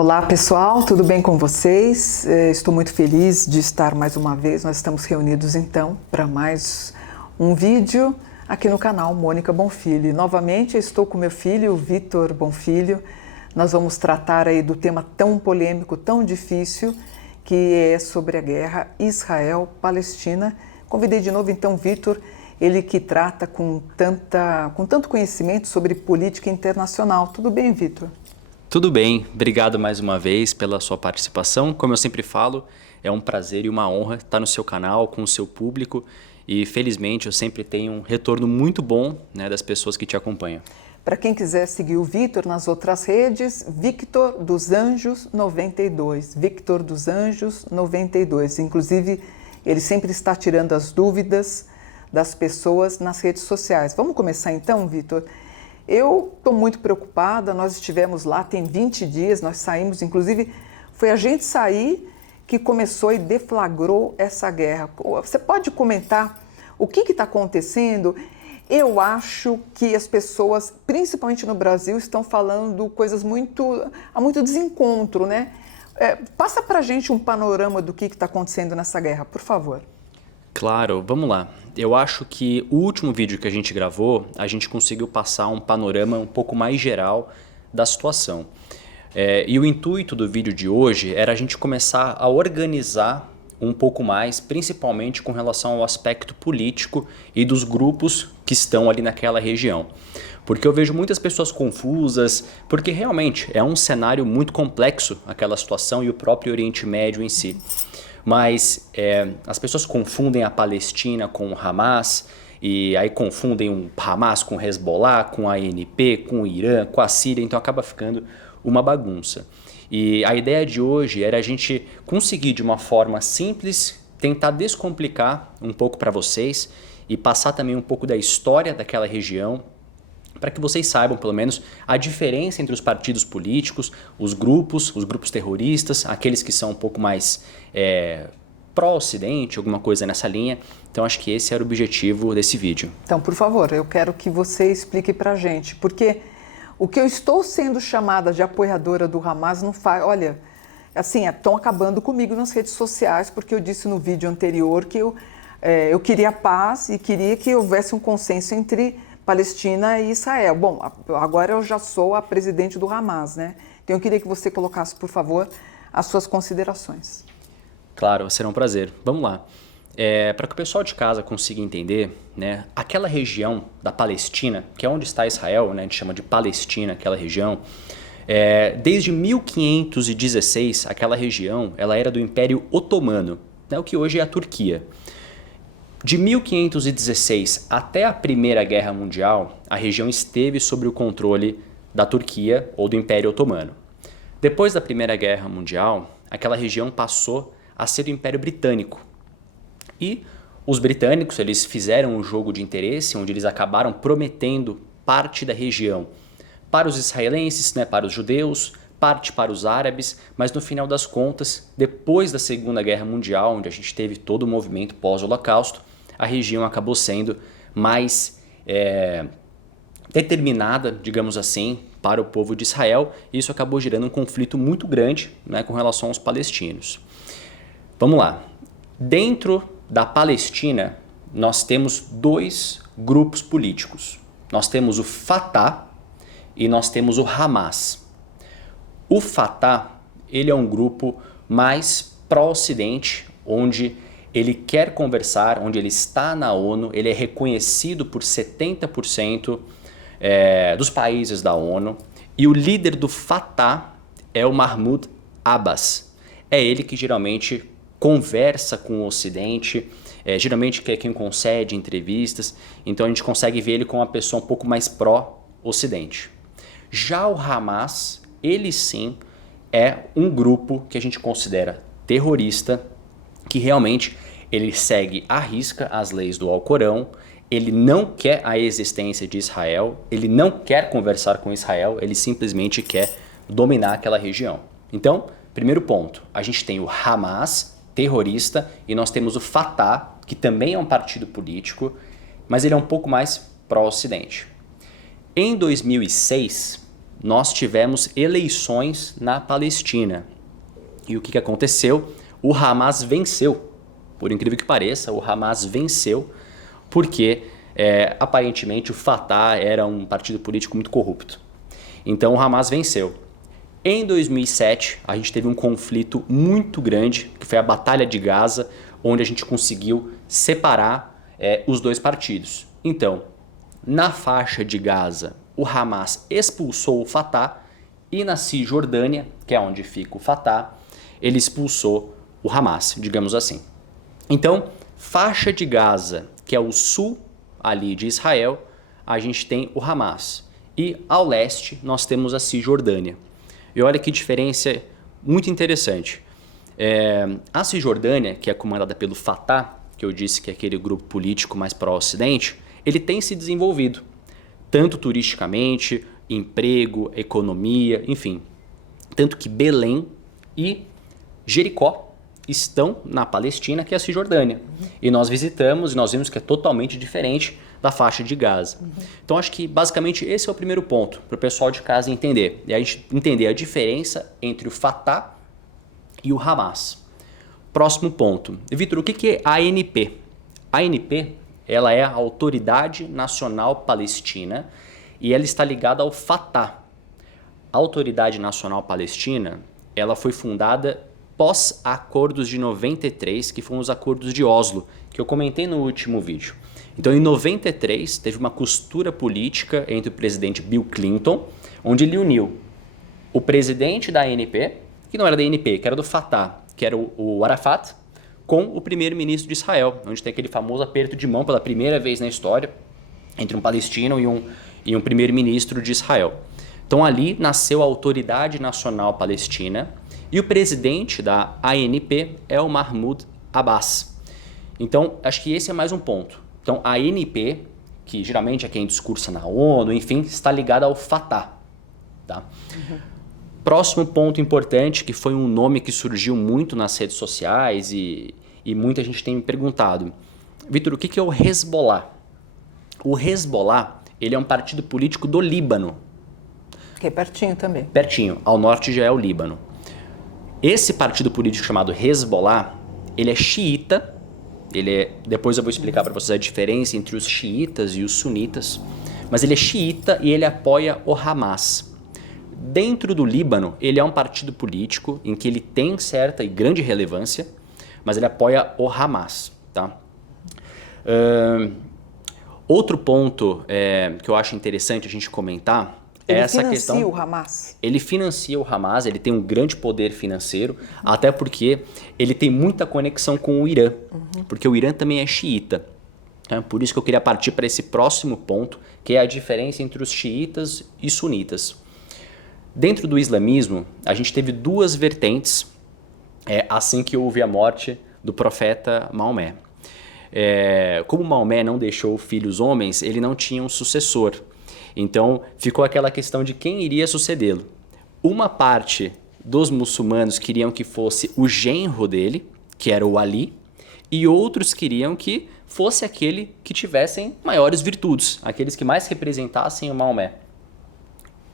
Olá pessoal, tudo bem com vocês? Estou muito feliz de estar mais uma vez. Nós estamos reunidos então para mais um vídeo aqui no canal Mônica Bonfilho. Novamente eu estou com meu filho, Vitor Bonfilho. Nós vamos tratar aí do tema tão polêmico, tão difícil, que é sobre a guerra Israel-Palestina. Convidei de novo então Vitor, ele que trata com tanto conhecimento sobre política internacional. Tudo bem, Vitor? Tudo bem, obrigado mais uma vez pela sua participação. Como eu sempre falo, é um prazer e uma honra estar no seu canal, com o seu público e felizmente eu sempre tenho um retorno muito bom, das pessoas que te acompanham. Para quem quiser seguir o Vitor nas outras redes, Victor dos Anjos 92, Victor dos Anjos 92. Inclusive, ele sempre está tirando as dúvidas das pessoas nas redes sociais. Vamos começar então, Vitor? Eu estou muito preocupada, nós estivemos lá tem 20 dias, nós saímos, inclusive foi a gente sair que começou e deflagrou essa guerra. Você pode comentar o que está acontecendo? Eu acho que as pessoas, principalmente no Brasil, estão falando coisas há muito desencontro, né? Passa para a gente um panorama do que está acontecendo nessa guerra, por favor. Claro, vamos lá. Eu acho que o último vídeo que a gente gravou, a gente conseguiu passar um panorama um pouco mais geral da situação. E o intuito do vídeo de hoje era a gente começar a organizar um pouco mais, principalmente com relação ao aspecto político e dos grupos que estão ali naquela região. Porque eu vejo muitas pessoas confusas, porque realmente é um cenário muito complexo aquela situação e o próprio Oriente Médio em si. Mas as pessoas confundem a Palestina com o Hamas e aí confundem o Hamas com o Hezbollah, com a ANP, com o Irã, com a Síria, então acaba ficando uma bagunça. E a ideia de hoje era a gente conseguir de uma forma simples tentar descomplicar um pouco para vocês e passar também um pouco da história daquela região, para que vocês saibam, pelo menos, a diferença entre os partidos políticos, os grupos terroristas, aqueles que são um pouco mais pró-Ocidente, alguma coisa nessa linha. Então, acho que esse era o objetivo desse vídeo. Então, por favor, eu quero que você explique para a gente, porque o que eu estou sendo chamada de apoiadora do Hamas não faz... Olha, assim, estão acabando comigo nas redes sociais, porque eu disse no vídeo anterior que eu queria paz e queria que houvesse um consenso entre Palestina e Israel. Bom, agora eu já sou a presidente do Hamas, né? Então eu queria que você colocasse, por favor, as suas considerações. Claro, será um prazer. Vamos lá. Para que o pessoal de casa consiga entender, aquela região da Palestina, que é onde está Israel, a gente chama de Palestina, aquela região, desde 1516, aquela região ela era do Império Otomano, o que hoje é a Turquia. De 1516 até a Primeira Guerra Mundial, a região esteve sob o controle da Turquia ou do Império Otomano. Depois da Primeira Guerra Mundial, aquela região passou a ser do Império Britânico. E os britânicos eles fizeram um jogo de interesse, onde eles acabaram prometendo parte da região para os israelenses, para os judeus, parte para os árabes, mas no final das contas, depois da Segunda Guerra Mundial, onde a gente teve todo o movimento pós-Holocausto, a região acabou sendo mais determinada, digamos assim, para o povo de Israel, e isso acabou gerando um conflito muito grande com relação aos palestinos. Vamos lá. Dentro da Palestina, nós temos dois grupos políticos. Nós temos o Fatah e nós temos o Hamas. O Fatah, ele é um grupo mais pró-Ocidente, onde ele quer conversar, onde ele está na ONU, ele é reconhecido por 70% dos países da ONU. E o líder do Fatah é o Mahmoud Abbas. É ele que geralmente conversa com o Ocidente, geralmente é quem concede entrevistas, então a gente consegue ver ele como uma pessoa um pouco mais pró-Ocidente. Já o Hamas, ele sim é um grupo que a gente considera terrorista, que realmente ele segue à risca as leis do Alcorão, ele não quer a existência de Israel, ele não quer conversar com Israel, ele simplesmente quer dominar aquela região. Então, primeiro ponto, a gente tem o Hamas, terrorista, e nós temos o Fatah, que também é um partido político, mas ele é um pouco mais pró-Ocidente. Em 2006, nós tivemos eleições na Palestina. E o que aconteceu? O Hamas venceu. Por incrível que pareça, o Hamas venceu porque aparentemente o Fatah era um partido político muito corrupto. Então o Hamas venceu. Em 2007, a gente teve um conflito muito grande, que foi a Batalha de Gaza, onde a gente conseguiu separar os dois partidos. Então, na faixa de Gaza, o Hamas expulsou o Fatah e na Cisjordânia, que é onde fica o Fatah, ele expulsou o Hamas, digamos assim. Então, faixa de Gaza, que é o sul ali de Israel, a gente tem o Hamas. E ao leste nós temos a Cisjordânia. E olha que diferença muito interessante. A Cisjordânia, que é comandada pelo Fatah, que eu disse que é aquele grupo político mais pró-ocidente, ele tem se desenvolvido, tanto turisticamente, emprego, economia, enfim. Tanto que Belém e Jericó estão na Palestina, que é a Cisjordânia. E nós visitamos e nós vimos que é totalmente diferente da faixa de Gaza. Então acho que basicamente esse é o primeiro ponto para o pessoal de casa entender. E a gente entender a diferença entre o Fatah e o Hamas. Próximo ponto. Vitor, o que é a ANP? A ANP, ela é a Autoridade Nacional Palestina e ela está ligada ao Fatah. A Autoridade Nacional Palestina, ela foi fundada pós-acordos de 93, que foram os acordos de Oslo, que eu comentei no último vídeo. Então, em 93, teve uma costura política entre o presidente Bill Clinton, onde ele uniu o presidente da ANP, que não era da ANP, que era do Fatah, que era o Arafat, com o primeiro-ministro de Israel, onde tem aquele famoso aperto de mão pela primeira vez na história entre um palestino e um primeiro-ministro de Israel. Então, ali nasceu a Autoridade Nacional Palestina, e o presidente da ANP é o Mahmoud Abbas. Então, acho que esse é mais um ponto. Então, a ANP, que geralmente é quem discursa na ONU, enfim, está ligada ao Fatah. Tá? Próximo ponto importante, que foi um nome que surgiu muito nas redes sociais e muita gente tem me perguntado. Vitor, o que é o Hezbollah? O Hezbollah, ele é um partido político do Líbano. Que é pertinho também. Pertinho, ao norte já é o Líbano. Esse partido político chamado Hezbollah, ele é xiita, depois eu vou explicar para vocês a diferença entre os xiitas e os sunitas, mas ele é xiita e ele apoia o Hamas. Dentro do Líbano, ele é um partido político em que ele tem certa e grande relevância, mas ele apoia o Hamas. Tá? Outro ponto que eu acho interessante a gente comentar é essa questão. Ele financia o Hamas? Ele financia o Hamas, ele tem um grande poder financeiro, até porque ele tem muita conexão com o Irã, porque o Irã também é xiita. Por isso que eu queria partir para esse próximo ponto, que é a diferença entre os xiitas e sunitas. Dentro do islamismo, a gente teve duas vertentes assim que houve a morte do profeta Maomé. Como Maomé não deixou filhos homens, ele não tinha um sucessor. Então ficou aquela questão de quem iria sucedê-lo. Uma parte dos muçulmanos queriam que fosse o genro dele, que era o Ali, e outros queriam que fosse aquele que tivessem maiores virtudes, aqueles que mais representassem o Maomé.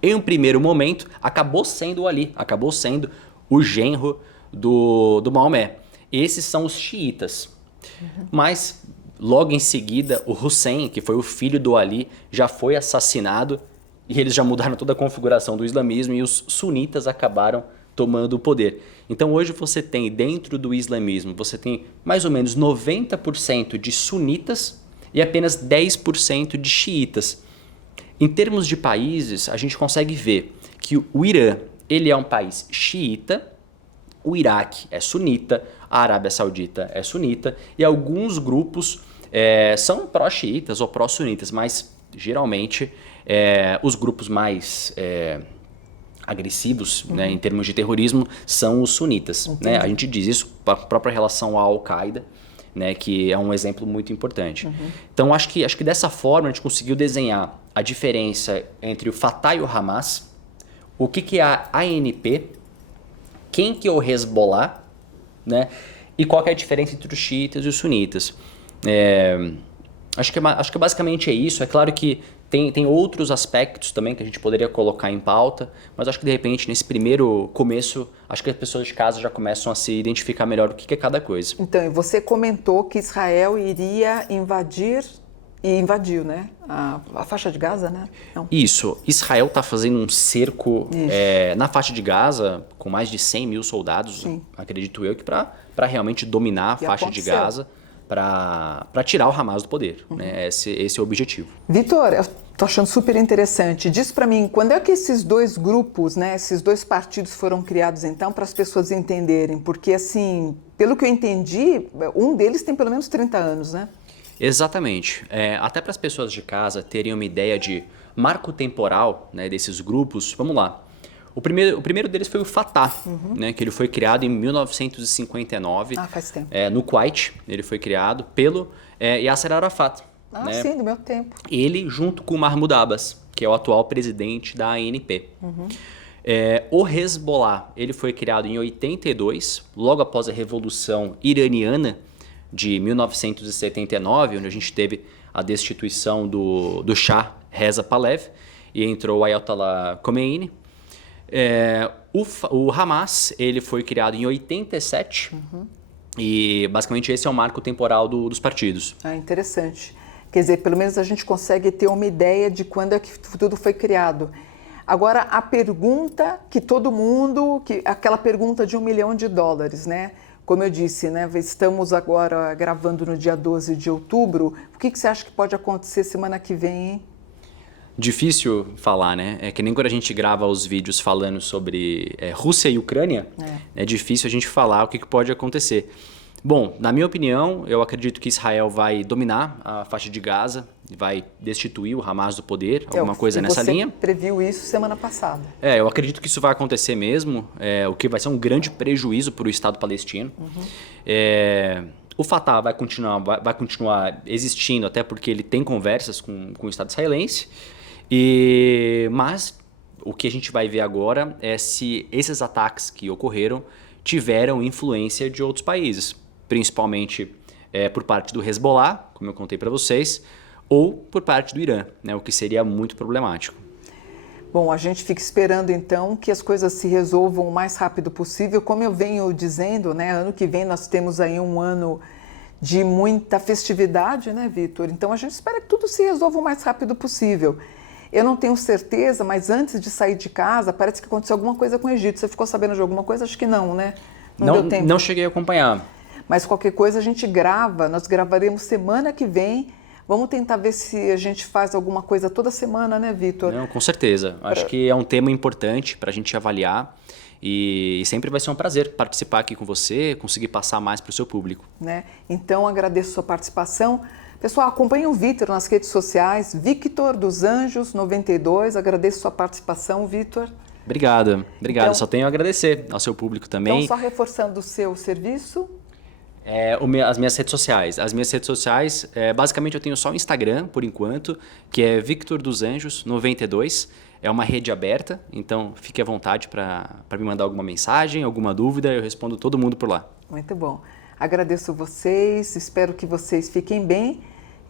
Em um primeiro momento, acabou sendo o Ali, acabou sendo o genro do Maomé. Esses são os xiitas. Mas logo em seguida, o Hussein, que foi o filho do Ali, já foi assassinado e eles já mudaram toda a configuração do islamismo e os sunitas acabaram tomando o poder. Então hoje você tem dentro do islamismo, você tem mais ou menos 90% de sunitas e apenas 10% de xiitas. Em termos de países, a gente consegue ver que o Irã, ele é um país xiita, o Iraque é sunita, a Arábia Saudita é sunita e alguns grupos são pró-xiitas ou pró-sunitas, mas geralmente os grupos mais agressivos, né, em termos de terrorismo são os sunitas. Né? A gente diz isso para a própria relação à Al-Qaeda, né, que é um exemplo muito importante. Então acho que dessa forma a gente conseguiu desenhar a diferença entre o Fatah e o Hamas, o que é a ANP, quem que é o Hezbollah, né, e qual que é a diferença entre os xiitas e os sunitas. Acho que basicamente é isso. É claro que tem outros aspectos também que a gente poderia colocar em pauta, mas acho que de repente, nesse primeiro começo, acho que as pessoas de casa já começam a se identificar melhor o que é cada coisa. Então, e você comentou que Israel iria invadir, e invadiu, né? A faixa de Gaza, né? Não. Isso. Israel está fazendo um cerco na faixa de Gaza com mais de 100 mil soldados, Sim. acredito eu, que para realmente dominar a faixa de Gaza, para tirar o Hamas do poder. Né? Esse é o objetivo. Vitor, eu tô achando super interessante. Diz para mim, quando é que esses dois grupos, né, esses dois partidos foram criados então, para as pessoas entenderem? Porque assim, pelo que eu entendi, um deles tem pelo menos 30 anos, né? Exatamente. Até para as pessoas de casa terem uma ideia de marco temporal, né, desses grupos, vamos lá. O primeiro deles foi o Fatah, né, que ele foi criado em 1959. Faz tempo. No Kuwait. Ele foi criado pelo Yasser Arafat. Né? Sim, do meu tempo. Ele junto com o Mahmoud Abbas, que é o atual presidente da ANP. O Hezbollah, ele foi criado em 82, logo após a Revolução Iraniana de 1979, onde a gente teve a destituição do Shah Reza Pahlavi e entrou o Ayatollah Khomeini. O Hamas, ele foi criado em 87 e basicamente esse é o marco temporal dos partidos. Interessante. Quer dizer, pelo menos a gente consegue ter uma ideia de quando é que tudo foi criado. Agora, a pergunta que todo mundo, aquela pergunta de $1 milhão, né? Como eu disse, né, estamos agora gravando no dia 12 de outubro. O que você acha que pode acontecer semana que vem, hein? Difícil falar, né? É que nem quando a gente grava os vídeos falando sobre Rússia e Ucrânia, é difícil a gente falar o que pode acontecer. Bom, na minha opinião, eu acredito que Israel vai dominar a faixa de Gaza, vai destituir o Hamas do poder, alguma coisa nessa linha. Você previu isso semana passada. Eu acredito que isso vai acontecer mesmo, o que vai ser um grande prejuízo para o Estado palestino. O Fatah vai continuar existindo, até porque ele tem conversas com o Estado israelense, mas o que a gente vai ver agora é se esses ataques que ocorreram tiveram influência de outros países, principalmente por parte do Hezbollah, como eu contei para vocês, ou por parte do Irã, né, o que seria muito problemático. Bom, a gente fica esperando então que as coisas se resolvam o mais rápido possível. Como eu venho dizendo, né, ano que vem nós temos aí um ano de muita festividade, né, Vitor? Então a gente espera que tudo se resolva o mais rápido possível. Eu não tenho certeza, mas antes de sair de casa, parece que aconteceu alguma coisa com o Egito. Você ficou sabendo de alguma coisa? Acho que não, né? Não deu tempo. Não cheguei a acompanhar. Mas qualquer coisa a gente grava, nós gravaremos semana que vem. Vamos tentar ver se a gente faz alguma coisa toda semana, né, Vitor? Não, com certeza. Acho que é um tema importante para a gente avaliar e sempre vai ser um prazer participar aqui com você, conseguir passar mais para o seu público. Né? Então, agradeço a sua participação. Pessoal, acompanhem o Vitor nas redes sociais, Victor dos Anjos 92. Agradeço a sua participação, Vitor. Obrigado. Então, só tenho a agradecer ao seu público também. Então, só reforçando o seu serviço. As minhas redes sociais. As minhas redes sociais, basicamente eu tenho só o Instagram, por enquanto, que é Victor dos Anjos 92. É uma rede aberta, então fique à vontade para me mandar alguma mensagem, alguma dúvida, eu respondo todo mundo por lá. Muito bom. Agradeço vocês, espero que vocês fiquem bem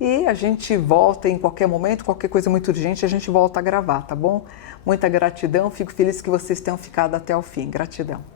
e a gente volta em qualquer momento, qualquer coisa muito urgente, a gente volta a gravar, tá bom? Muita gratidão, fico feliz que vocês tenham ficado até o fim. Gratidão.